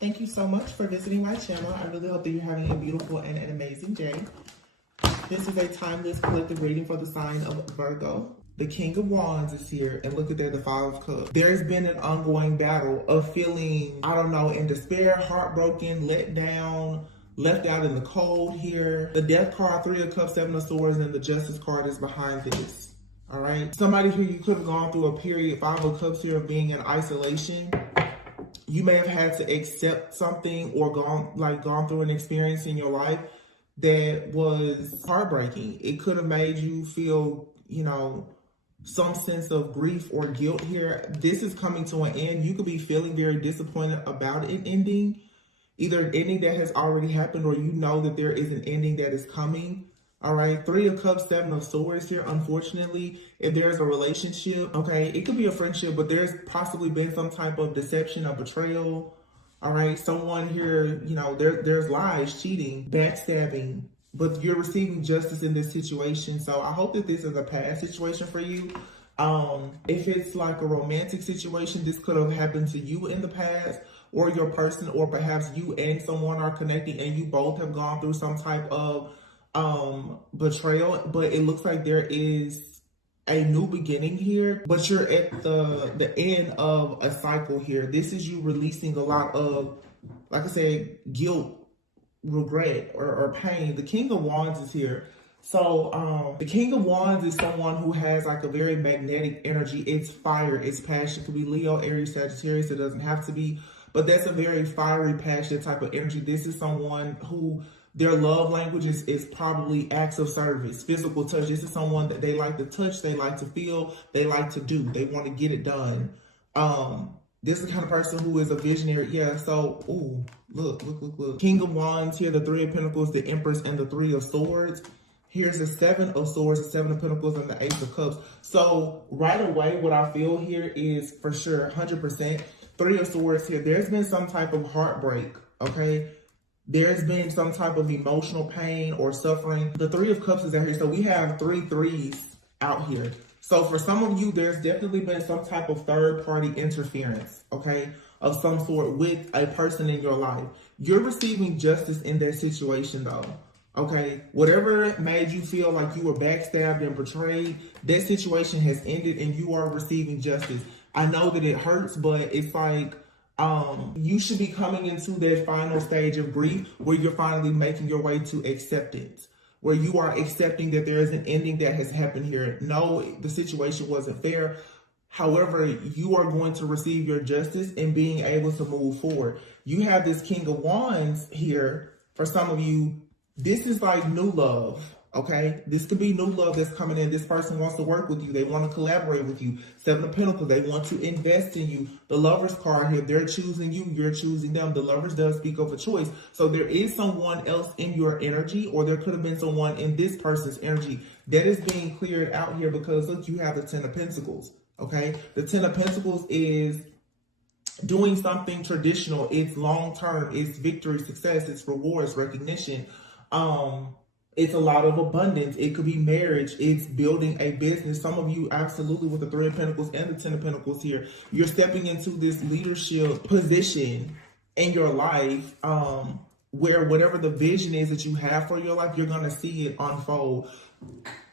Thank you so much for visiting my channel. I really hope that you're having a beautiful and an amazing day. This is a timeless collective reading for the sign of Virgo. The King of Wands is here, and look at that, the Five of Cups. There's been an ongoing battle of feeling, I don't know, in despair, heartbroken, let down, left out in the cold here. The Death card, Three of Cups, Seven of Swords, and the Justice card is behind this. All right. Somebody who you could have gone through a period, Five of Cups here, of being in isolation. You may have had to accept something or gone through an experience in your life that was heartbreaking. It could have made you feel, some sense of grief or guilt here. This is coming to an end. You could be feeling very disappointed about an ending, either an ending that has already happened or you know that there is an ending that is coming. All right, Three of Cups, Seven of Swords here. Unfortunately, if there's a relationship, okay, it could be a friendship, but there's possibly been some type of deception or betrayal. All right, someone here, there's lies, cheating, backstabbing, but you're receiving justice in this situation. So I hope that this is a past situation for you. If it's like a romantic situation, this could have happened to you in the past, or your person, or perhaps you and someone are connecting and you both have gone through some type of betrayal. But it looks like there is a new beginning here, but you're at the end of a cycle here. This is you releasing a lot of, like I said, guilt, regret, or pain. The King of Wands is here. So the King of Wands is someone who has like a very magnetic energy. It's fire, it's passion. It could be Leo, Aries, Sagittarius. It doesn't have to be, but that's a very fiery, passionate type of energy. This is someone who their love language is probably acts of service, physical touch. This is someone that they like to touch, they like to feel, they like to do, they want to get it done. This is the kind of person who is a visionary. Yeah, so, ooh, look. King of Wands here, the Three of Pentacles, the Empress, and the Three of Swords. Here's the Seven of Swords, the Seven of Pentacles, and the Ace of Cups. So right away, what I feel here is for sure, 100%, Three of Swords here. There's been some type of heartbreak, okay? There's been some type of emotional pain or suffering. The Three of Cups is out here. So we have three threes out here. So for some of you, there's definitely been some type of third-party interference, okay, of some sort with a person in your life. You're receiving justice in that situation, though, okay? Whatever made you feel like you were backstabbed and betrayed, that situation has ended and you are receiving justice. I know that it hurts, but it's like you should be coming into that final stage of grief where you're finally making your way to acceptance, where you are accepting that there is an ending that has happened here. No, the situation wasn't fair. However, you are going to receive your justice and being able to move forward. You have this King of Wands here. For some of you, this is like new love, okay? This could be new love that's coming in. This person wants to work with you. They want to collaborate with you. Seven of Pentacles, they want to invest in you. The Lovers card here, they're choosing you. You're choosing them. The Lovers does speak of a choice. So there is someone else in your energy, or there could have been someone in this person's energy that is being cleared out here because, look, you have the Ten of Pentacles, okay? The Ten of Pentacles is doing something traditional. It's long-term. It's victory, success. It's rewards, recognition. It's a lot of abundance. It could be marriage. It's building a business. Some of you, absolutely, with the Three of Pentacles and the Ten of Pentacles here, you're stepping into this leadership position in your life where whatever the vision is that you have for your life, you're going to see it unfold.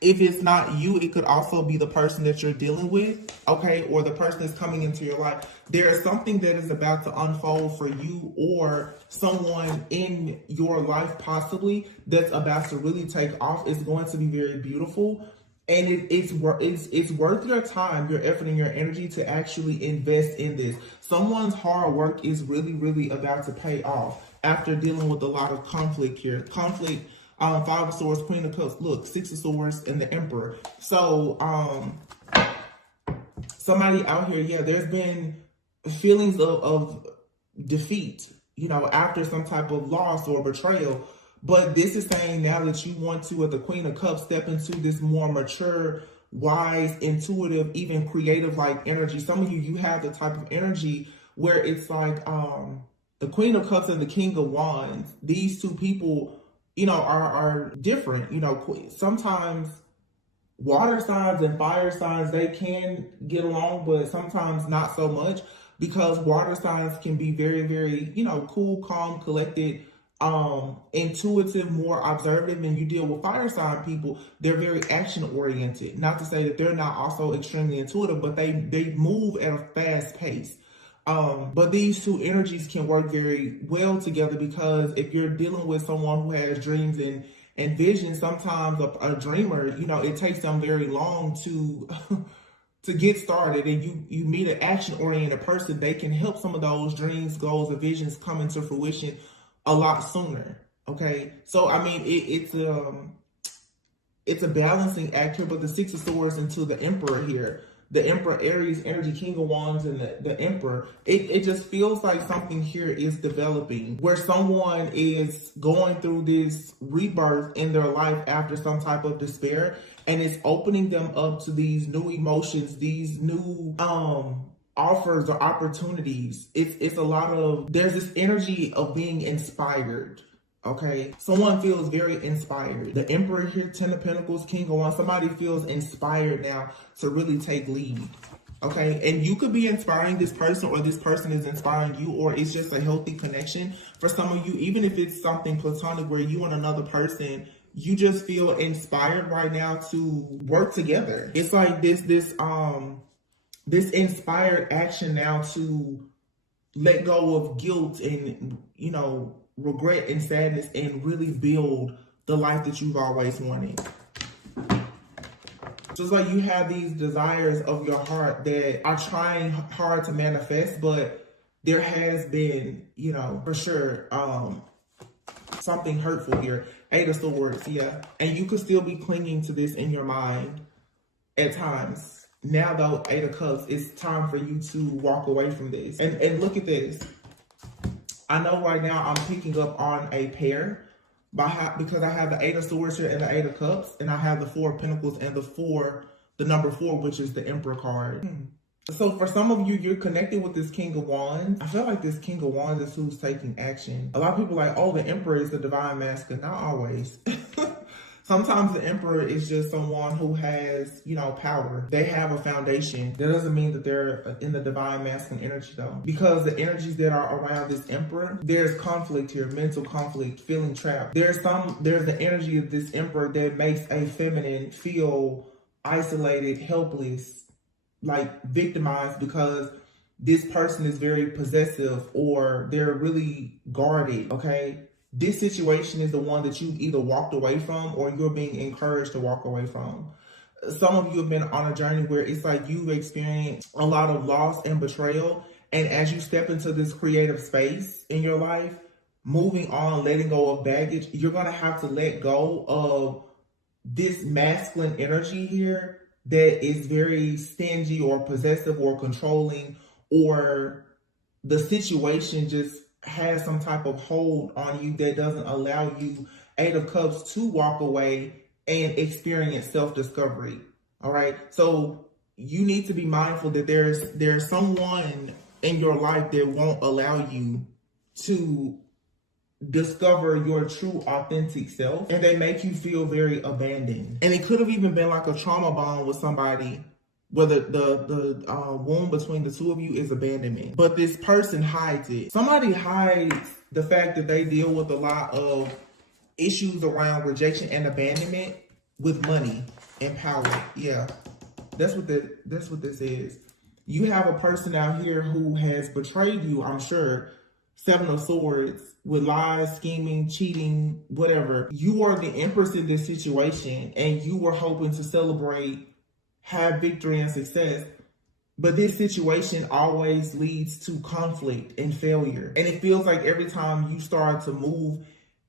If it's not you, it could also be the person that you're dealing with, okay, or the person that's coming into your life. There is something that is about to unfold for you or someone in your life possibly that's about to really take off. It's going to be very beautiful, and it's worth your time, your effort, and your energy to actually invest in this. Someone's hard work is really, really about to pay off after dealing with a lot of conflict here. Conflict. Five of Swords, Queen of Cups, look, Six of Swords, and the Emperor. So, somebody out here, yeah, there's been feelings of defeat, after some type of loss or betrayal. But this is saying now that you want to, with the Queen of Cups, step into this more mature, wise, intuitive, even creative-like energy. Some of you, you have the type of energy where it's like the Queen of Cups and the King of Wands. These two people, are different. Sometimes water signs and fire signs, they can get along, but sometimes not so much. because water signs can be very, very, you know, cool, calm, collected, intuitive, more observative. And you deal with fire sign people, they're very action oriented. Not to say that they're not also extremely intuitive, but they move at a fast pace. But these two energies can work very well together, because if you're dealing with someone who has dreams and visions, sometimes a dreamer, you know, it takes them very long to to get started, and you meet an action-oriented person, they can help some of those dreams, goals, and visions come into fruition a lot sooner. Okay, so I mean, it's a balancing act here, but the Six of Swords into the Emperor here, the Emperor, Aries energy, King of Wands, and the Emperor, it just feels like something here is developing, where someone is going through this rebirth in their life after some type of despair, and it's opening them up to these new emotions, these new offers or opportunities. It's a lot of, there's this energy of being inspired. Okay, someone feels very inspired. The Emperor here, Ten of Pentacles, King of Wands, somebody feels inspired now to really take lead. Okay, and you could be inspiring this person, or this person is inspiring you, or it's just a healthy connection for some of you. Even if it's something platonic where you and another person, you just feel inspired right now to work together. It's like this inspired action now to let go of guilt and, you know, regret and sadness, and really build the life that you've always wanted. So it's like you have these desires of your heart that are trying hard to manifest, but there has been, you know, for sure, something hurtful here. Eight of Swords, yeah. And you could still be clinging to this in your mind at times. Now though, Eight of Cups, it's time for you to walk away from this. And look at this. I know right now I'm picking up on a pair because I have the Eight of Swords here and the Eight of Cups, and I have the Four of Pentacles and the number 4, which is the Emperor card. So for some of you, you're connected with this King of Wands. I feel like this King of Wands is who's taking action. A lot of people are like, oh, the Emperor is the divine masculine. Not always. Sometimes the Emperor is just someone who has, you know, power. They have a foundation. That doesn't mean that they're in the divine masculine energy though. Because the energies that are around this Emperor, there's conflict here, mental conflict, feeling trapped. There's the energy of this Emperor that makes a feminine feel isolated, helpless, like victimized, because this person is very possessive or they're really guarded, okay? This situation is the one that you either walked away from or you're being encouraged to walk away from. Some of you have been on a journey where it's like you've experienced a lot of loss and betrayal. And as you step into this creative space in your life, moving on, letting go of baggage, you're going to have to let go of this masculine energy here that is very stingy or possessive or controlling, or the situation just has some type of hold on you that doesn't allow you, Eight of Cups, to walk away and experience self-discovery. All right. So you need to be mindful that there's someone in your life that won't allow you to discover your true authentic self, and they make you feel very abandoned. And it could have even been like a trauma bond with somebody, where the wound between the two of you is abandonment, but this person hides it. Somebody hides the fact that they deal with a lot of issues around rejection and abandonment with money and power. Yeah, that's what this is. You have a person out here who has betrayed you, I'm sure. Seven of Swords, with lies, scheming, cheating, whatever. You are the Empress in this situation, and you were hoping to celebrate, have victory and success. But this situation always leads to conflict and failure. And it feels like every time you start to move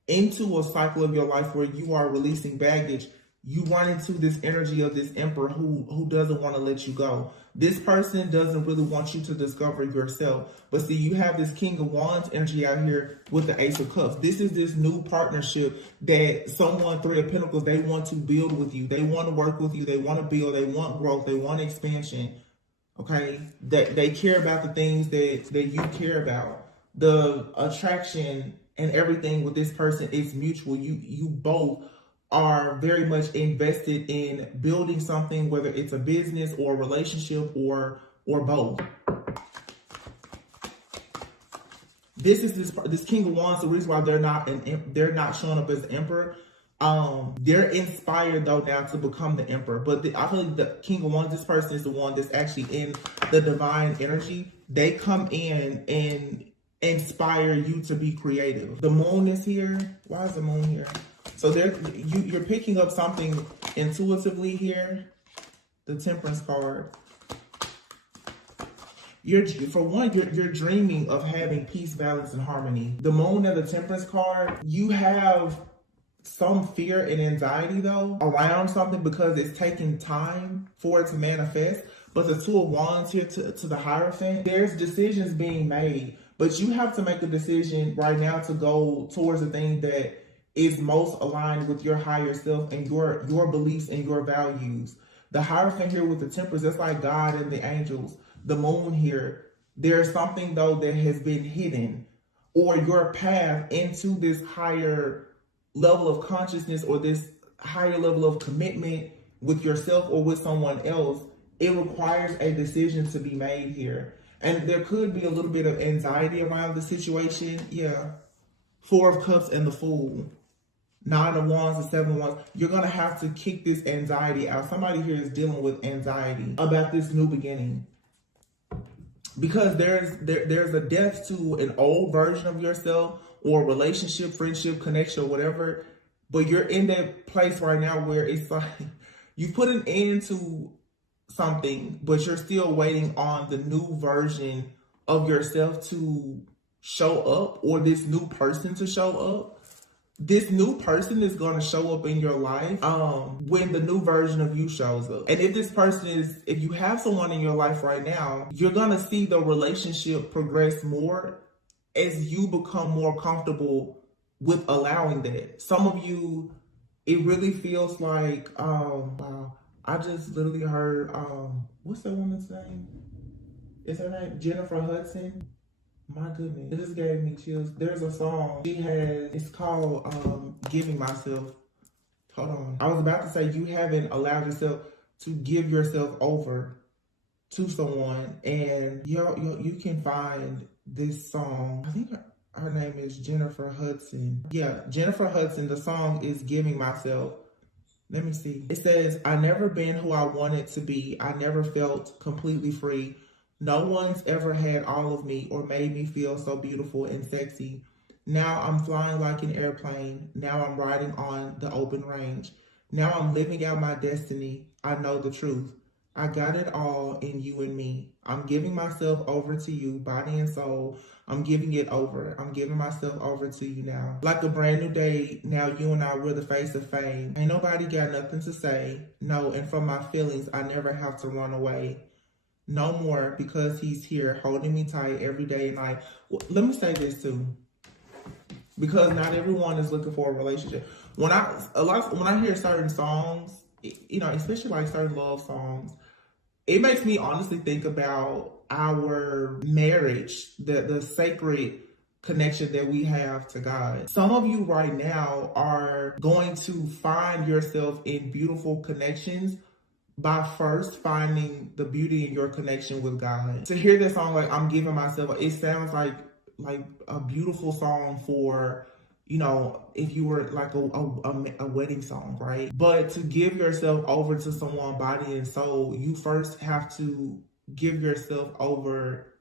into a cycle of your life where you are releasing baggage, you run into this energy of this Emperor who doesn't want to let you go. This person doesn't really want you to discover yourself. But see, you have this King of Wands energy out here with the Ace of Cups. This is this new partnership that someone, Three of Pentacles, they want to build with you. They want to work with you. They want to build. They want growth. They want expansion. Okay? That they care about the things that you care about. The attraction and everything with this person is mutual. You both are very much invested in building something, whether it's a business or a relationship or both. this King of Wands. The reason why they're not showing up as the Emperor. They're inspired though now to become the Emperor, but I feel like the King of Wands, this person is the one that's actually in the divine energy. They come in and inspire you to be creative. The Moon is here. Why is the Moon here? So you're picking up something intuitively here. The Temperance card. You're dreaming of having peace, balance, and harmony. The Moon and the Temperance card, you have some fear and anxiety though around something because it's taking time for it to manifest. But the Two of Wands here to the Hierophant, there's decisions being made, but you have to make a decision right now to go towards the thing that is most aligned with your higher self and your beliefs and your values. The Hierophant here with the Temperance, that's like God and the angels. The Moon here, there's something though that has been hidden, or your path into this higher level of consciousness or this higher level of commitment with yourself or with someone else. It requires a decision to be made here. And there could be a little bit of anxiety around the situation. Yeah. Four of Cups and the Fool. Nine of Wands and Seven of Wands. You're going to have to kick this anxiety out. Somebody here is dealing with anxiety about this new beginning. Because there's a death to an old version of yourself or relationship, friendship, connection, or whatever. But you're in that place right now where it's like you put an end to something, but you're still waiting on the new version of yourself to show up, or this new person to show up. This new person is going to show up in your life when the new version of you shows up. And if this person if you have someone in your life right now, you're going to see the relationship progress more as you become more comfortable with allowing that. Some of you, it really feels like, wow, I just literally heard, what's that woman's name? Is her name Jennifer Hudson? My goodness, it just gave me chills. There's a song she has, it's called Giving Myself. Hold on. I was about to say you haven't allowed yourself to give yourself over to someone, and you can find this song. I think her name is Jennifer Hudson. Yeah, Jennifer Hudson. The song is Giving Myself. Let me see. It says, I never been who I wanted to be. I never felt completely free. No one's ever had all of me or made me feel so beautiful and sexy. Now I'm flying like an airplane. Now I'm riding on the open range. Now I'm living out my destiny. I know the truth. I got it all in you and me. I'm giving myself over to you, body and soul. I'm giving it over. I'm giving myself over to you now. Like a brand new day, now you and I, we're the face of fame. Ain't nobody got nothing to say. No, and from my feelings, I never have to run away. No more, because he's here holding me tight every day and night. Well, let me say this too, because not everyone is looking for a relationship. When I hear certain songs, you know, especially like certain love songs, it makes me honestly think about our marriage, the sacred connection that we have to God. Some of you right now are going to find yourself in beautiful connections by first finding the beauty in your connection with God. To hear this song, like I'm giving myself, it sounds like a beautiful song for, you know, if you were like a wedding song, right? But to give yourself over to someone body and soul, you first have to give yourself over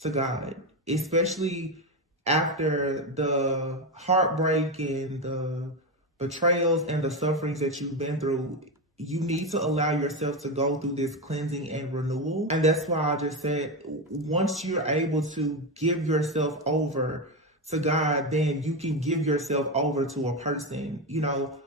to God, especially after the heartbreak and the betrayals and the sufferings that you've been through. You need to allow yourself to go through this cleansing and renewal. And that's why I just said, once you're able to give yourself over to God, then you can give yourself over to a person. You know,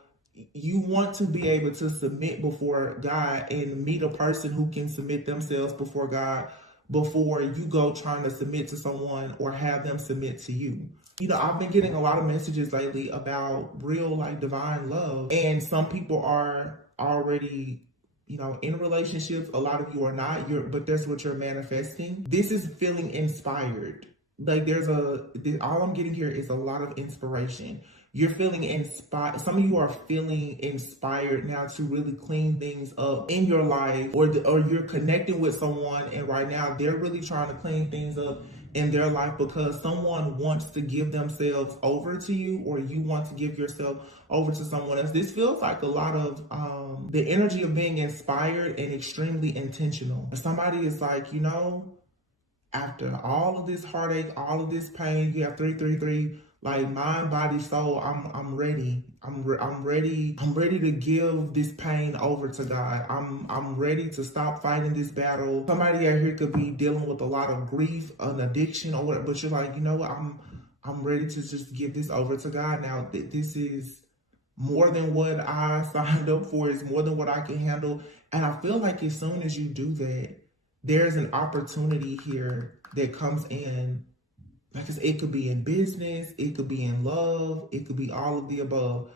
you want to be able to submit before God and meet a person who can submit themselves before God before you go trying to submit to someone or have them submit to you. You know, I've been getting a lot of messages lately about real, like, divine love. And some people are already, you know, in relationships. A lot of you are not, but that's what you're manifesting. This is feeling inspired. Like all I'm getting here is a lot of inspiration. You're feeling inspired. Some of you are feeling inspired now to really clean things up in your life, or you're connecting with someone and right now they're really trying to clean things up in their life because someone wants to give themselves over to you, or you want to give yourself over to someone else. This feels like a lot of the energy of being inspired and extremely intentional. Somebody is like, you know, after all of this heartache, all of this pain, you have 333, like mind, body, soul. I'm ready. I'm ready. I'm ready to give this pain over to God. I'm ready to stop fighting this battle. Somebody out here could be dealing with a lot of grief, an addiction, or whatever, but you're like, you know what? I'm ready to just give this over to God now. This is more than what I signed up for. It's more than what I can handle. And I feel like as soon as you do that, there's an opportunity here that comes in. Like it could be in business, it could be in love, it could be all of the above.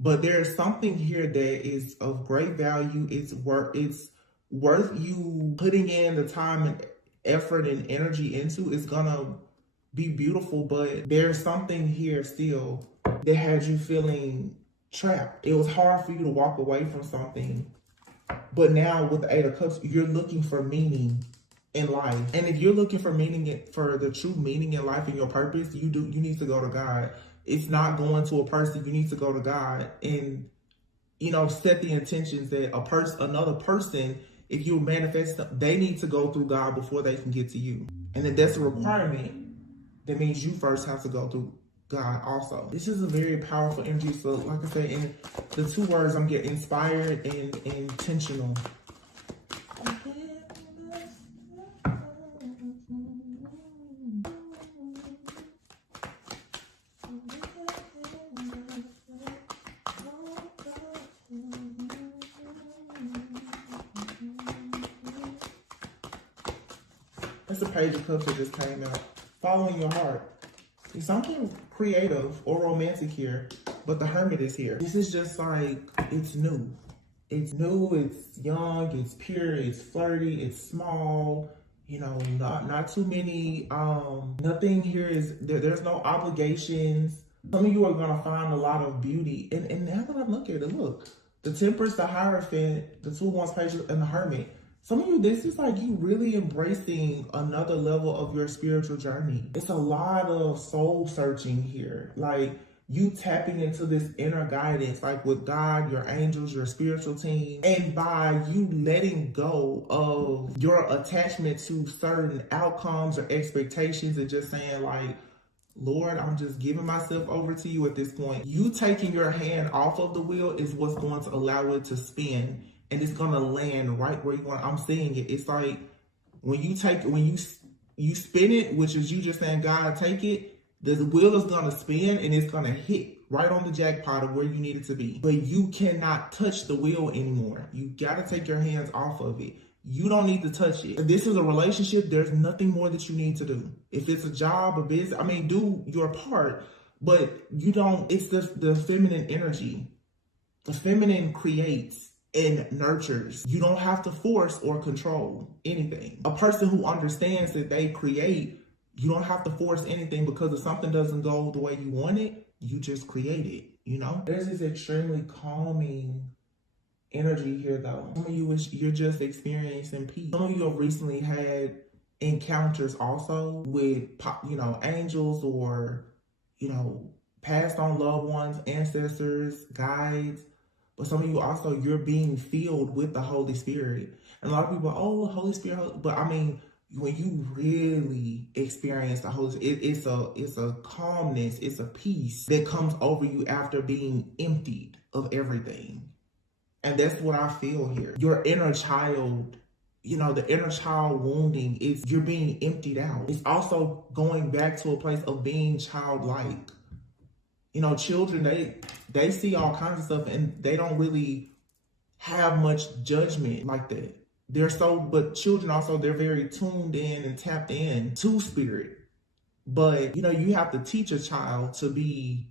But there's something here that is of great value. It's worth you putting in the time and effort and energy into. It's gonna be beautiful, but there's something here still that has you feeling trapped. It was hard for you to walk away from something. But now with the Eight of Cups, you're looking for meaning in life. And if you're looking for meaning, for the true meaning in life and your purpose, you need to go to God. It's not going to a person. You need to go to God and, you know, set the intentions that another person, if you manifest, they need to go through God before they can get to you. And if that's a requirement, that means you first have to go through God also. This is a very powerful energy. So like I said, in the two words I'm getting, inspired and intentional. That's the Page of Cups that just came out. Following your heart. It's something creative or romantic here, but the Hermit is here. This is just like, it's new. It's new, it's young, it's pure, it's flirty, it's small, you know, not too many, nothing here is, there's no obligations. Some of you are gonna find a lot of beauty. And now that I look at it, look, the Temperance, the Hierophant, the Two of Wands page, and the Hermit. Some of you, this is like you really embracing another level of your spiritual journey. It's a lot of soul searching here. Like you tapping into this inner guidance, like with God, your angels, your spiritual team. And by you letting go of your attachment to certain outcomes or expectations and just saying like, Lord, I'm just giving myself over to you at this point. You taking your hand off of the wheel is what's going to allow it to spin. And it's gonna land right where you want. I'm seeing it. It's like when you spin it, which is you just saying, God, take it, the wheel is gonna spin and it's gonna hit right on the jackpot of where you need it to be. But you cannot touch the wheel anymore. You gotta take your hands off of it. You don't need to touch it. If this is a relationship, there's nothing more that you need to do. If it's a job, a business, I mean, do your part, but you don't, it's the feminine energy. The feminine creates and nurtures. You don't have to force or control anything. A person who understands that they create, you don't have to force anything, because if something doesn't go the way you want it, you just create it, you know? There's this extremely calming energy here though. Some of you, you're just experiencing peace. Some of you have recently had encounters also with, you know, angels or, you know, passed on loved ones, ancestors, guides. But some of you also, you're being filled with the Holy Spirit. And a lot of people, oh, Holy Spirit. But I mean, when you really experience the Holy Spirit, it's a calmness, it's a peace that comes over you after being emptied of everything. And that's what I feel here. Your inner child, you know, the inner child wounding, you're being emptied out. It's also going back to a place of being childlike. You know, children, they see all kinds of stuff and they don't really have much judgment like that. But children also, they're very tuned in and tapped in to spirit. But, you know, you have to teach a child to be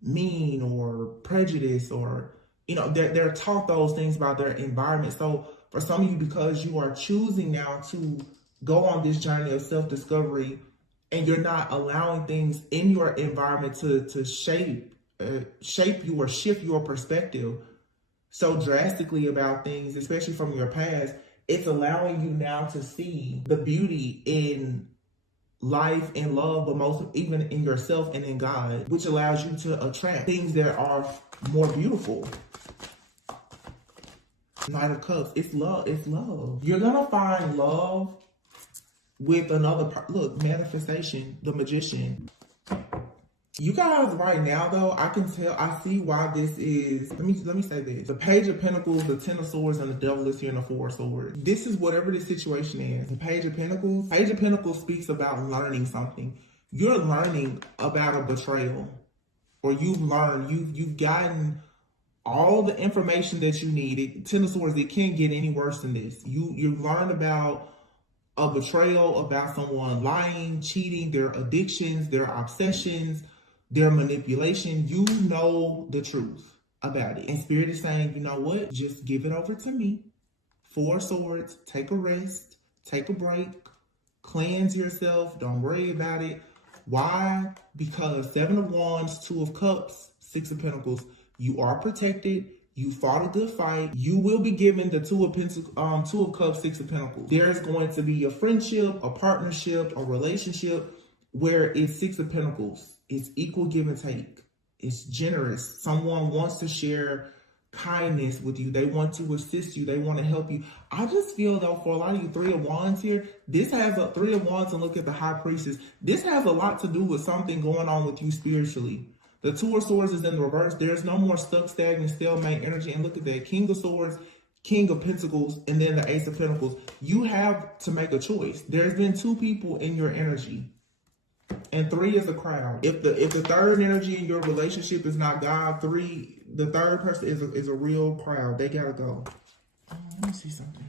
mean or prejudiced or, you know, they're taught those things by their environment. So for some of you, because you are choosing now to go on this journey of self-discovery, and you're not allowing things in your environment to shape you or shift your perspective so drastically about things, especially from your past, it's allowing you now to see the beauty in life and love, but most even in yourself and in God, which allows you to attract things that are more beautiful. Knight of Cups, it's love, it's love. You're gonna find love with another look, manifestation, the Magician. You guys right now though, I can tell, I see why this is, let me say this. The Page of Pentacles, the Ten of Swords, and the Devil is here in the Four of Swords. This is whatever this situation is. The Page of Pentacles speaks about learning something. You're learning about a betrayal, or you've learned, you've gotten all the information that you need. Ten of Swords, it can't get any worse than this. You learn about a betrayal, about someone lying, cheating, their addictions, their obsessions, their manipulation. You know the truth about it. And Spirit is saying, you know what? Just give it over to me. Four of Swords, take a rest, take a break, cleanse yourself. Don't worry about it. Why? Because Seven of Wands, Two of Cups, Six of Pentacles. You are protected. You fought a good fight. You will be given the Two of Cups, Six of Pentacles. There's going to be a friendship, a partnership, a relationship where it's Six of Pentacles. It's equal give and take. It's generous. Someone wants to share kindness with you. They want to assist you. They want to help you. I just feel though, for a lot of you Three of Wands here, this has a Three of Wands, and look at the High Priestess. This has a lot to do with something going on with you spiritually. The Two of Swords is in the reverse. There's no more stuck, stagnant, stalemate energy. And look at that. King of Swords, King of Pentacles, and then the Ace of Pentacles. You have to make a choice. There's been two people in your energy. And three is a crowd. If the third energy in your relationship is not God, the third person is a real crowd. They gotta go. Let me see something.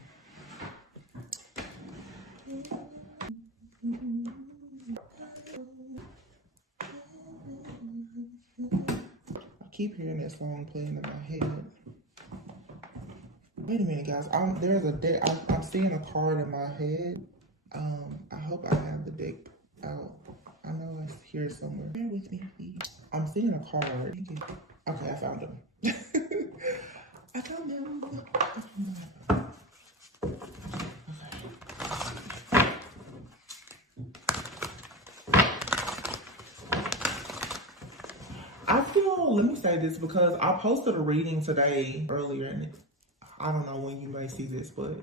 I keep hearing that song playing in my head. Wait a minute, guys. I'm seeing a card in my head. I hope I have the deck out. I know I hear it somewhere. Bear with me, please. I'm seeing a card. Okay, I found them. I found them. I feel, let me say this, because I posted a reading today earlier, and I don't know when you may see this, but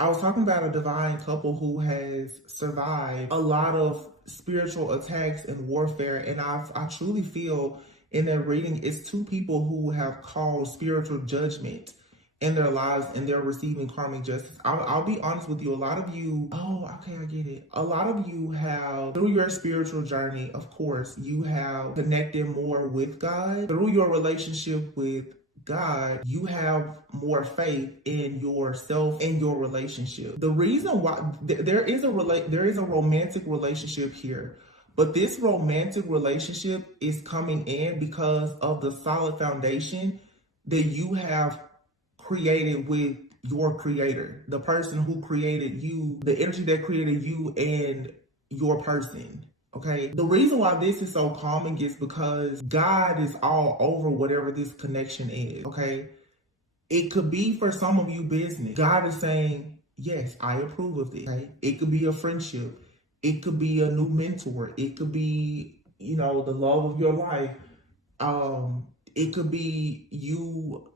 I was talking about a divine couple who has survived a lot of spiritual attacks and warfare. And I truly feel in that reading, it's two people who have caused spiritual judgment in their lives, and they're receiving karmic justice. I'll be honest with you. A lot of you, okay, I get it. A lot of you have, through your spiritual journey, of course, you have connected more with God. Through your relationship with God, you have more faith in yourself and your relationship. The reason why there is a romantic relationship here, but this romantic relationship is coming in because of the solid foundation that you have created with your creator, the person who created you, the energy that created you and your person. Okay, the reason why this is so calming is because God is all over whatever this connection is. Okay, it could be for some of you business. God is saying, yes, I approve of this. Okay? It could be a friendship. It could be a new mentor. It could be, the love of your life. It could be you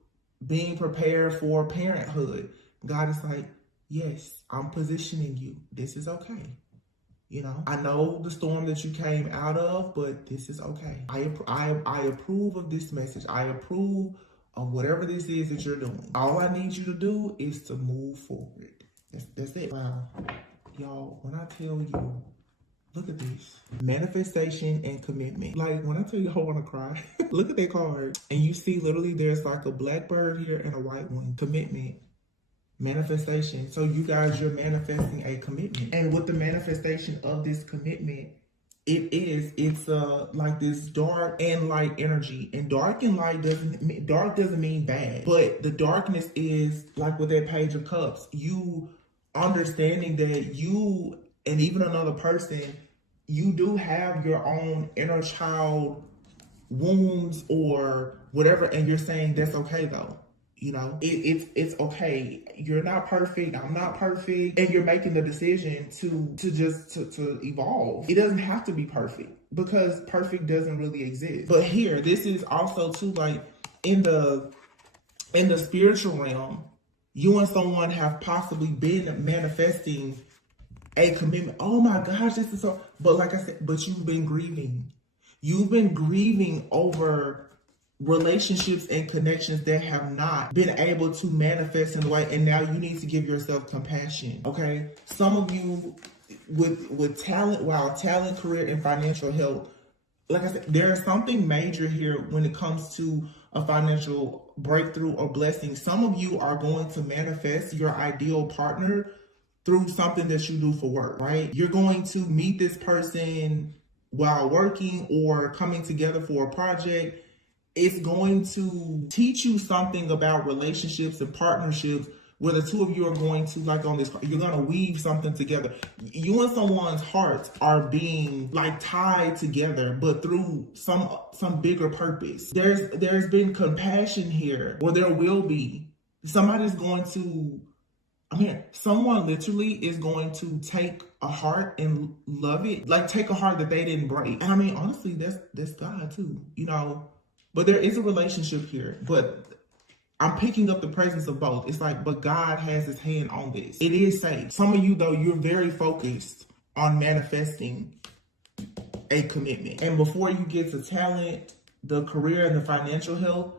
being prepared for parenthood. God is like, yes, I'm positioning you. This is okay. I know the storm that you came out of, but this is okay. I approve of this message. I approve of whatever this is that you're doing. All I need you to do is to move forward. That's it. Wow. Y'all, when I tell you, look at this. Manifestation and commitment. Like, when I tell you I want to cry, look at that card. And you see literally there's like a black bird here and a white one. Commitment. Manifestation. So you guys, you're manifesting a commitment. And with the manifestation of this commitment, it's like this dark and light energy. And dark and light doesn't mean bad, but the darkness is like with that Page of Cups, you understanding that you and even another person, you do have your own inner child wounds or whatever, and you're saying that's okay though. You know, it's okay. You're not perfect. I'm not perfect, and you're making the decision to evolve. It doesn't have to be perfect because perfect doesn't really exist. But here, this is also too, like in the spiritual realm, you and someone have possibly been manifesting a commitment. Oh my gosh, this is so. But like I said, but you've been grieving. You've been grieving over relationships and connections that have not been able to manifest in the way, and now you need to give yourself compassion. Okay, some of you with talent, talent, career, and financial health. Like I said, there is something major here when it comes to a financial breakthrough or blessing. Some of you are going to manifest your ideal partner through something that you do for work, right? You're going to meet this person while working or coming together for a project. It's going to teach you something about relationships and partnerships where the two of you are going to, like on this, you're going to weave something together. You and someone's hearts are being like tied together, but through some bigger purpose. There's been compassion here, or there will be. Somebody's going to, someone literally is going to take a heart and love it. Like take a heart that they didn't break. And honestly, that's God too, you know. But there is a relationship here, but I'm picking up the presence of both. It's like, but God has his hand on this. It is safe. Some of you, though, you're very focused on manifesting a commitment. And before you get to talent, the career, and the financial health,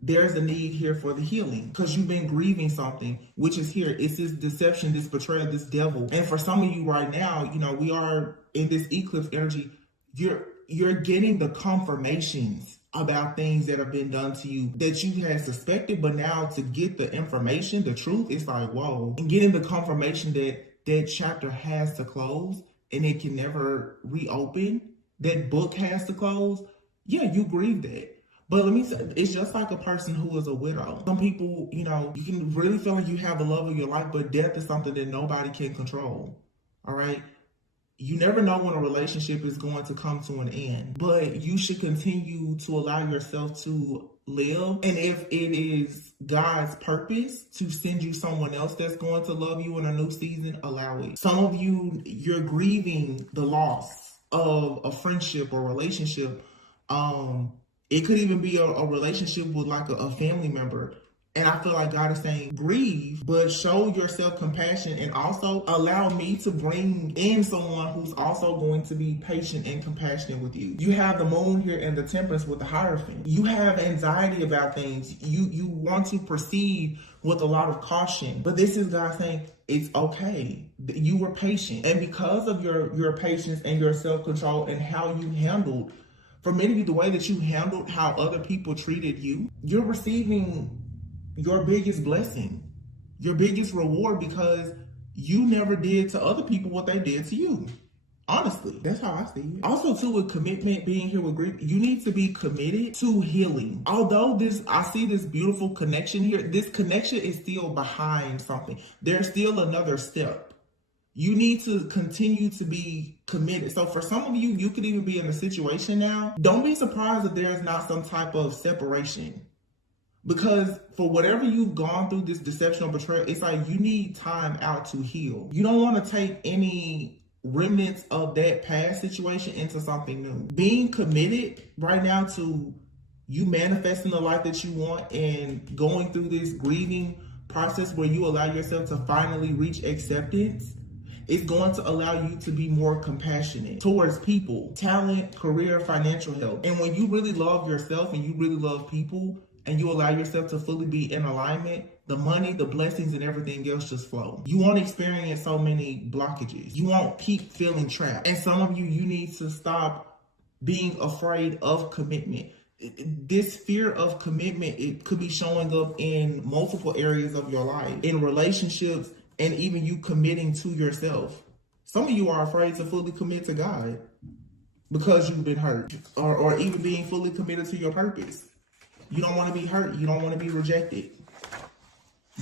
there's a need here for the healing because you've been grieving something, which is here. It's this deception, this betrayal, this devil. And for some of you right now, you know, we are in this eclipse energy. You're getting the confirmations about things that have been done to you that you had suspected, but now to get the information, the truth, it's like, whoa. And getting the confirmation that that chapter has to close and it can never reopen, that book has to close. Yeah, you grieve that. But let me say, it's just like a person who is a widow. Some people, you know, you can really feel like you have the love of your life, but death is something that nobody can control. All right? You never know when a relationship is going to come to an end, but you should continue to allow yourself to live. And if it is God's purpose to send you someone else that's going to love you in a new season, allow it. Some of you, you're grieving the loss of a friendship or relationship. It could even be a relationship with like a family member. And I feel like God is saying, grieve, but show yourself compassion and also allow me to bring in someone who's also going to be patient and compassionate with you. You have the moon here and the temperance with the Hierophant. You have anxiety about things. You want to proceed with a lot of caution. But this is God saying, it's okay. You were patient. And because of your patience and your self-control and how you handled, for many of you, the way that you handled how other people treated you, you're receiving your biggest blessing, your biggest reward, because you never did to other people what they did to you. Honestly, that's how I see it. Also, too, with commitment, being here with grief, you need to be committed to healing. Although I see this beautiful connection here, this connection is still behind something. There's still another step. You need to continue to be committed. So for some of you, you could even be in a situation now. Don't be surprised if there's not some type of separation. Because for whatever you've gone through, this deception or betrayal, it's like you need time out to heal. You don't want to take any remnants of that past situation into something new. Being committed right now to you manifesting the life that you want and going through this grieving process where you allow yourself to finally reach acceptance, it's going to allow you to be more compassionate towards people, talent, career, financial health. And when you really love yourself and you really love people, and you allow yourself to fully be in alignment, the money, the blessings, and everything else just flow. You won't experience so many blockages. You won't keep feeling trapped. And some of you, you need to stop being afraid of commitment. This fear of commitment, it could be showing up in multiple areas of your life, in relationships, and even you committing to yourself. Some of you are afraid to fully commit to God because you've been hurt, or even being fully committed to your purpose. You don't want to be hurt. You don't want to be rejected.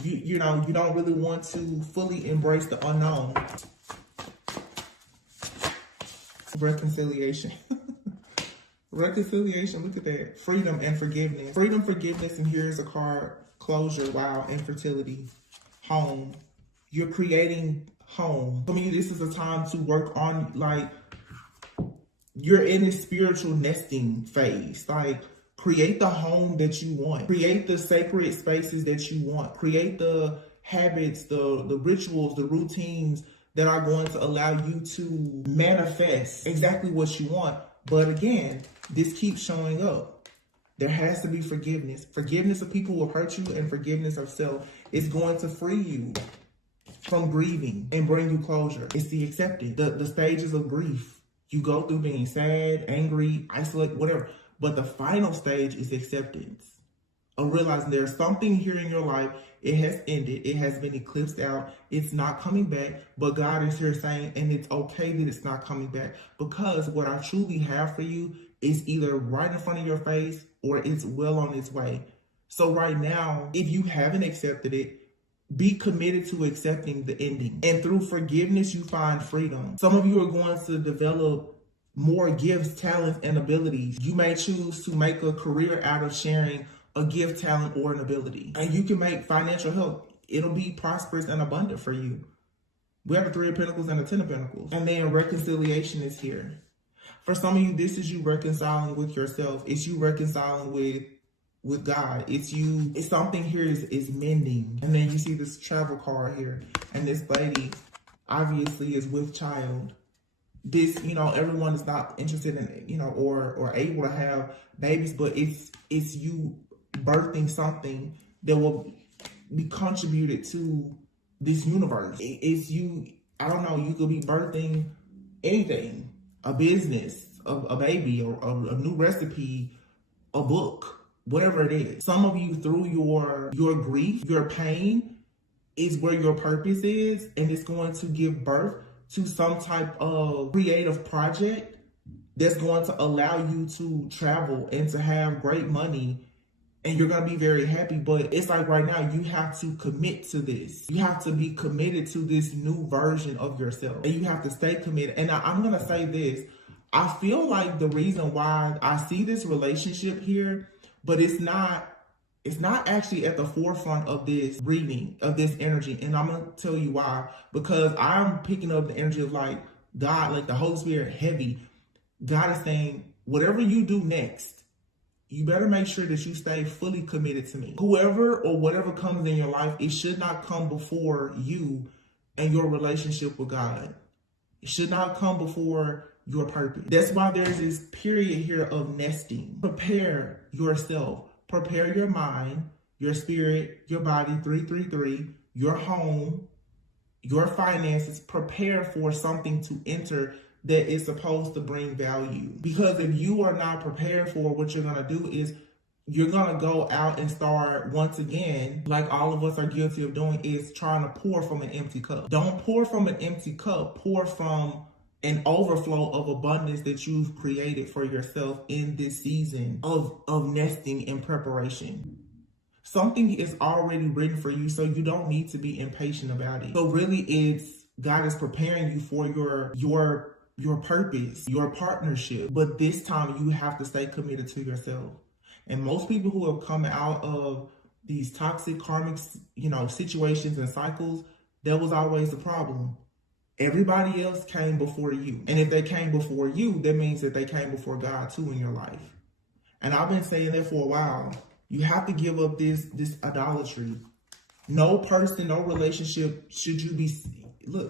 You know, you don't really want to fully embrace the unknown. Reconciliation. Reconciliation, look at that. Freedom and forgiveness. Freedom, forgiveness, and here's a card closure, wow, infertility, home. You're creating home. For me, this is a time to work on, like, you're in a spiritual nesting phase. Like, create the home that you want. Create the sacred spaces that you want. Create the habits, the rituals, the routines that are going to allow you to manifest exactly what you want. But again, this keeps showing up. There has to be forgiveness. Forgiveness of people who have hurt you and forgiveness of self is going to free you from grieving and bring you closure. It's the acceptance, the stages of grief. You go through being sad, angry, isolated, whatever. But the final stage is acceptance. Of realizing there's something here in your life. It has ended. It has been eclipsed out. It's not coming back. But God is here saying, and it's okay that it's not coming back, because what I truly have for you is either right in front of your face or it's well on its way. So right now, if you haven't accepted it, be committed to accepting the ending. And through forgiveness, you find freedom. Some of you are going to develop more gifts, talents, and abilities. You may choose to make a career out of sharing a gift, talent, or an ability. And you can make financial help. It'll be prosperous and abundant for you. We have a 3 of Pentacles and a 10 of Pentacles. And then reconciliation is here. For some of you, this is you reconciling with yourself. It's you reconciling with God. It's something here is mending. And then you see this travel card here. And this lady obviously is with child. This, everyone is not interested in, or able to have babies, but it's you birthing something that will be contributed to this universe. It's you, I don't know, you could be birthing anything, a business, a baby, or a new recipe, a book, whatever it is. Some of you, through your grief, your pain is where your purpose is, and it's going to give birth to some type of creative project that's going to allow you to travel and to have great money, and you're going to be very happy. But it's like right now, you have to commit to this. You have to be committed to this new version of yourself, and you have to stay committed. And I'm going to say this. I feel like the reason why I see this relationship here, but it's not actually at the forefront of this reading, of this energy. And I'm going to tell you why. Because I'm picking up the energy of like God, like the Holy Spirit, heavy. God is saying, whatever you do next, you better make sure that you stay fully committed to me. Whoever or whatever comes in your life, it should not come before you and your relationship with God. It should not come before your purpose. That's why there's this period here of nesting. Prepare yourself. Prepare your mind, your spirit, your body, 333, your home, your finances. Prepare for something to enter that is supposed to bring value. Because if you are not prepared for what you're going to do is you're going to go out and start once again, like all of us are guilty of doing, is trying to pour from an empty cup. Don't pour from an empty cup. Pour from an overflow of abundance that you've created for yourself in this season of nesting and preparation. Something is already written for you, so you don't need to be impatient about it. So really, it's God is preparing you for your purpose, your partnership. But this time you have to stay committed to yourself. And most people who have come out of these toxic karmic, situations and cycles, that was always the problem. Everybody else came before you. And if they came before you, that means that they came before God too in your life. And I've been saying that for a while. You have to give up this idolatry. No person, no relationship should you be,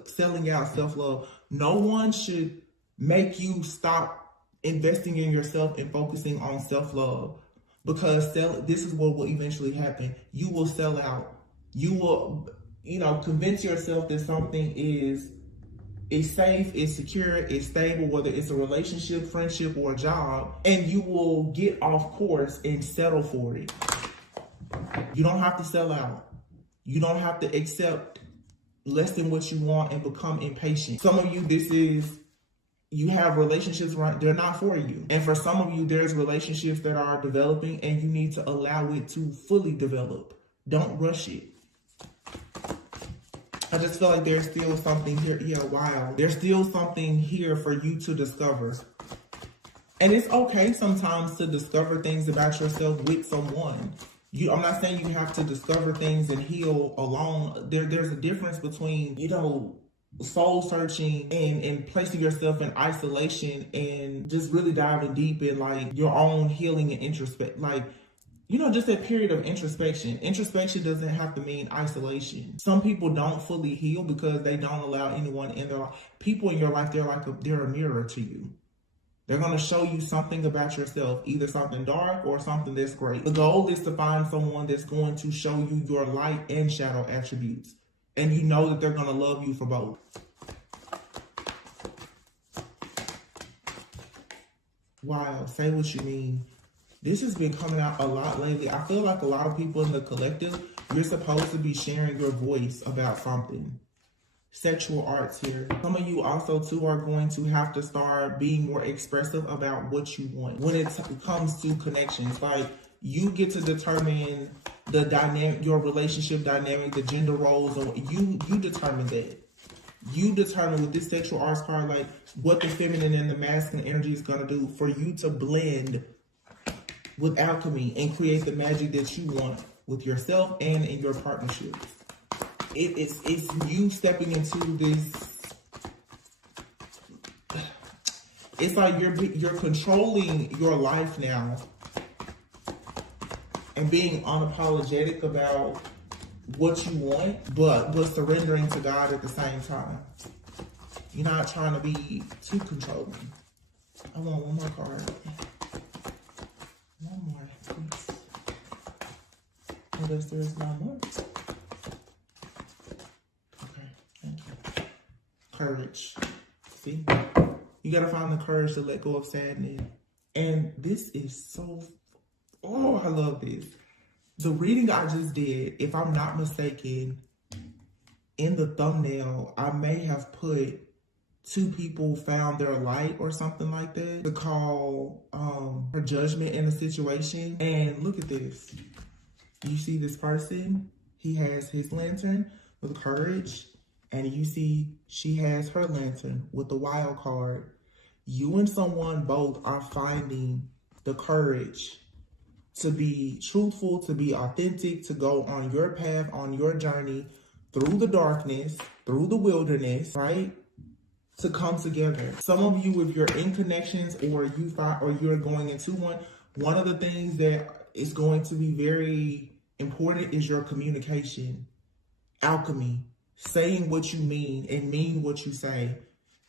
selling out self-love. No one should make you stop investing in yourself and focusing on self-love. Because this is what will eventually happen. You will sell out. You will, convince yourself that something is safe, is secure, is stable, whether it's a relationship, friendship, or a job, and you will get off course and settle for it. You don't have to sell out. You don't have to accept less than what you want and become impatient. Some of you, you have relationships, they're not for you. And for some of you, there's relationships that are developing and you need to allow it to fully develop. Don't rush it. I just feel like there's still something here. Yeah, wow. There's still something here for you to discover. And it's okay sometimes to discover things about yourself with someone. I'm not saying you have to discover things and heal alone. There's a difference between, you know, soul searching and placing yourself in isolation and just really diving deep in like your own healing and introspect, like, you know, just a period of introspection. Introspection doesn't have to mean isolation. Some people don't fully heal because they don't allow anyone in their life. People in your life, they're a mirror to you. They're going to show you something about yourself, either something dark or something that's great. The goal is to find someone that's going to show you your light and shadow attributes. And you know that they're going to love you for both. Wow, say what you mean. This has been coming out a lot lately. I feel like a lot of people in the collective, you're supposed to be sharing your voice about something. Sexual arts here. Some of you also too are going to have to start being more expressive about what you want. When it comes to connections, like you get to determine the dynamic, your relationship dynamic, the gender roles, and you determine that. You determine with this sexual arts card, like what the feminine and the masculine energy is going to do for you to blend with alchemy and create the magic that you want with yourself and in your partnerships. It's you stepping into this. It's like you're controlling your life now and being unapologetic about what you want, but surrendering to God at the same time. You're not trying to be too controlling. I want one more card. One more, please. Unless there's not more. Okay, thank you. Courage. See? You gotta find the courage to let go of sadness. And this is so, oh, I love this. The reading I just did, if I'm not mistaken, in the thumbnail, I may have put 2 people found their light or something like that to call her judgment in a situation. And look at this. You see this person? He has his lantern with courage. And you see she has her lantern with the wild card. You and someone both are finding the courage to be truthful, to be authentic, to go on your path, on your journey, through the darkness, through the wilderness, right? To come together. Some of you, if you're in connections or you're going into one of the things that is going to be very important is your communication. Alchemy. Saying what you mean and mean what you say.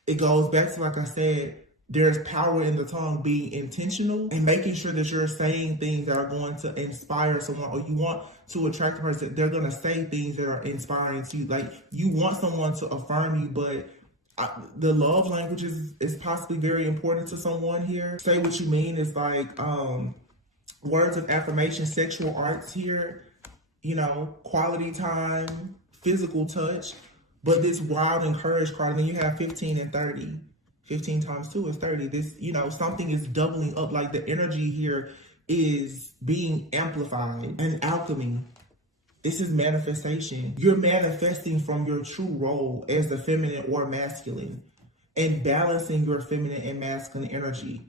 It goes back to, like I said, there's power in the tongue, being intentional and making sure that you're saying things that are going to inspire someone, or you want to attract a person. They're going to say things that are inspiring to you. Like you want someone to affirm you, but the love language is possibly very important to someone here. Say what you mean is like words of affirmation, sexual arts here, you know, quality time, physical touch. But this wild and courage card, and then you have 15 and 30. 15 times 2 is 30. This, you know, something is doubling up. Like the energy here is being amplified. And alchemy. This is manifestation. You're manifesting from your true role as the feminine or masculine and balancing your feminine and masculine energy.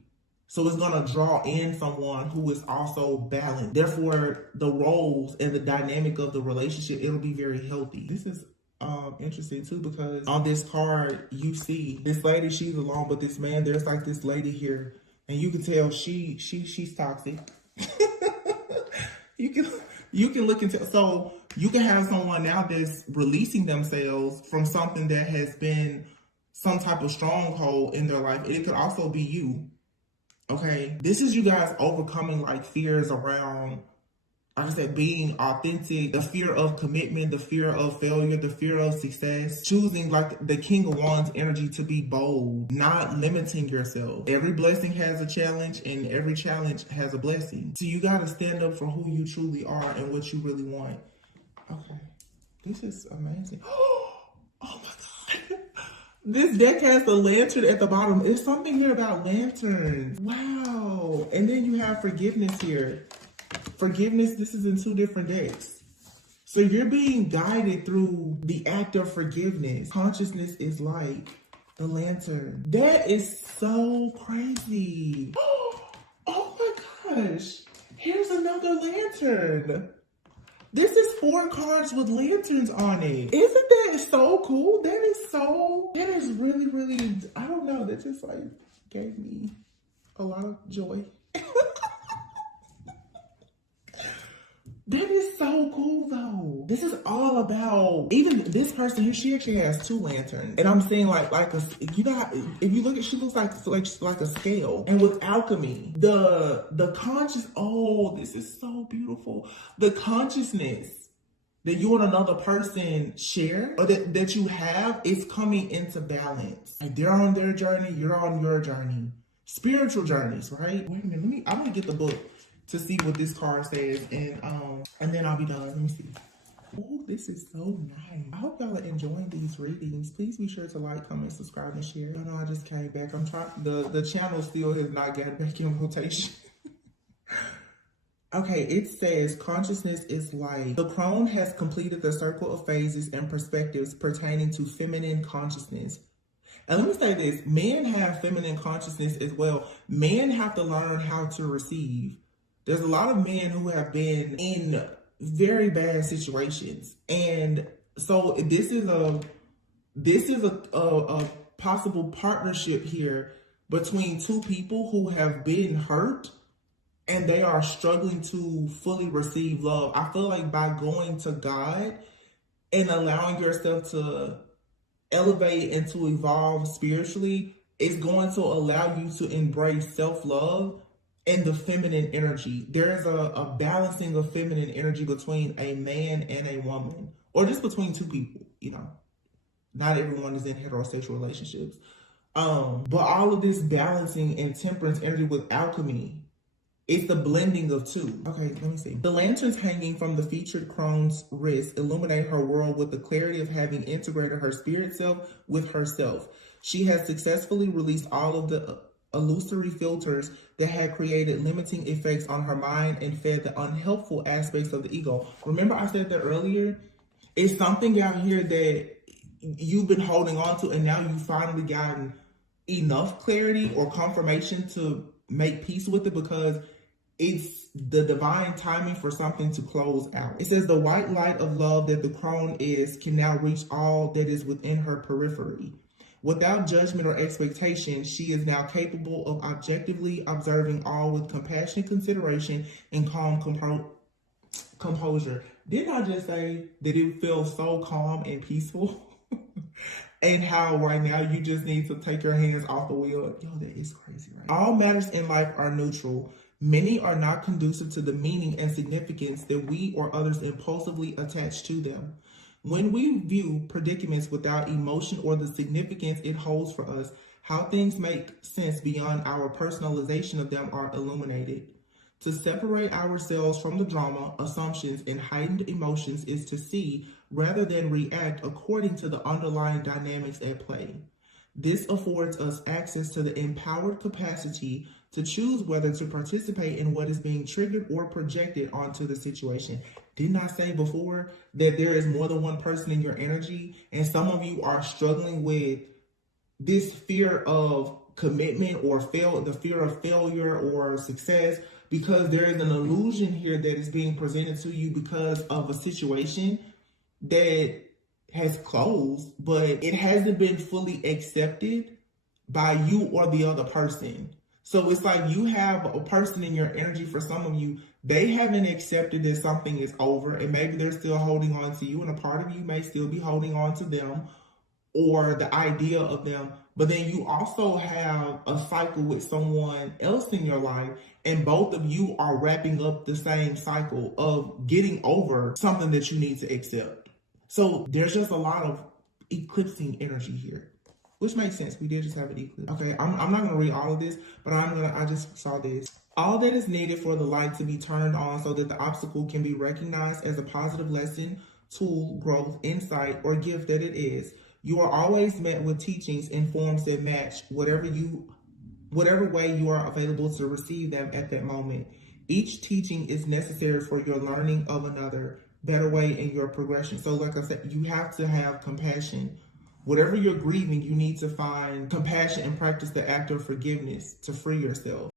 So it's going to draw in someone who is also balanced. Therefore, the roles and the dynamic of the relationship, it'll be very healthy. This is interesting too, because on this card, you see this lady, she's alone, but this man, there's like this lady here, and you can tell she's toxic. You can look into, so you can have someone now that's releasing themselves from something that has been some type of stronghold in their life. It could also be you. Okay, this is you guys overcoming like fears around, like I said, being authentic, the fear of commitment, the fear of failure, the fear of success, choosing like the King of Wands energy to be bold, not limiting yourself. Every blessing has a challenge and every challenge has a blessing. So you got to stand up for who you truly are and what you really want. Okay, this is amazing. Oh my God. This deck has the lantern at the bottom. There's something here about lanterns. Wow. And then you have forgiveness here. Forgiveness, this is in 2 different decks. So you're being guided through the act of forgiveness. Consciousness is light. The lantern. That is so crazy. Oh my gosh. Here's another lantern. This is 4 cards with lanterns on it. Isn't that so cool? That is really, really, I don't know. That just like gave me a lot of joy. That is so cool though. This is all about, even this person here, she actually has 2 lanterns. And I'm saying like a, you know, if you look at, she looks like a scale. And with alchemy, the conscious, oh, this is so beautiful. The consciousness that you and another person share, or that you have, is coming into balance. Like they're on their journey, you're on your journey. Spiritual journeys, right? Wait a minute, I'm gonna get the book to see what this card says, and then I'll be done. Let me see. Oh, this is so nice. I hope y'all are enjoying these readings. Please be sure to like, comment, subscribe, and share. I know I just came back. I'm trying, the channel still has not gotten back in rotation. Okay, it says consciousness is light. The crone has completed the circle of phases and perspectives pertaining to feminine consciousness. And let me say this, men have feminine consciousness as well. Men have to learn how to receive. There's a lot of men who have been in very bad situations. And so this is a possible partnership here between 2 people who have been hurt and they are struggling to fully receive love. I feel like by going to God and allowing yourself to elevate and to evolve spiritually, it's going to allow you to embrace self-love and the feminine energy. There's a balancing of feminine energy between a man and a woman, or just between 2 people, you know. Not everyone is in heterosexual relationships. But all of this balancing and temperance energy with alchemy, it's the blending of 2. Okay, let me see. The lanterns hanging from the featured crone's wrist illuminate her world with the clarity of having integrated her spirit self with herself. She has successfully released all of the illusory filters that had created limiting effects on her mind and fed the unhelpful aspects of the ego. Remember I said that earlier? It's something out here that you've been holding on to, and now you've finally gotten enough clarity or confirmation to make peace with it, because it's the divine timing for something to close out. It says the white light of love that the crone is can now reach all that is within her periphery. Without judgment or expectation, she is now capable of objectively observing all with compassion, consideration, and calm composure. Didn't I just say that it feels so calm and peaceful? And how right now you just need to take your hands off the wheel. Yo, that is crazy, right? All matters in life are neutral. Many are not conducive to the meaning and significance that we or others impulsively attach to them. When we view predicaments without emotion or the significance it holds for us, how things make sense beyond our personalization of them are illuminated. To separate ourselves from the drama, assumptions, and heightened emotions is to see rather than react according to the underlying dynamics at play. This affords us access to the empowered capacity to choose whether to participate in what is being triggered or projected onto the situation. Didn't I say before that there is more than one person in your energy? And some of you are struggling with this fear of commitment or the fear of failure or success, because there is an illusion here that is being presented to you because of a situation that has closed, but it hasn't been fully accepted by you or the other person. So it's like you have a person in your energy. For some of you, they haven't accepted that something is over, and maybe they're still holding on to you, and a part of you may still be holding on to them or the idea of them. But then you also have a cycle with someone else in your life, and both of you are wrapping up the same cycle of getting over something that you need to accept. So there's just a lot of eclipsing energy here, which makes sense. We did just have an eclipse. Okay, I'm not going to read all of this, but I just saw this. All that is needed for the light to be turned on so that the obstacle can be recognized as a positive lesson, tool, growth, insight, or gift that it is. You are always met with teachings in forms that match whatever way you are available to receive them at that moment. Each teaching is necessary for your learning of another better way in your progression. So like I said, you have to have compassion. Whatever you're grieving, you need to find compassion and practice the act of forgiveness to free yourself.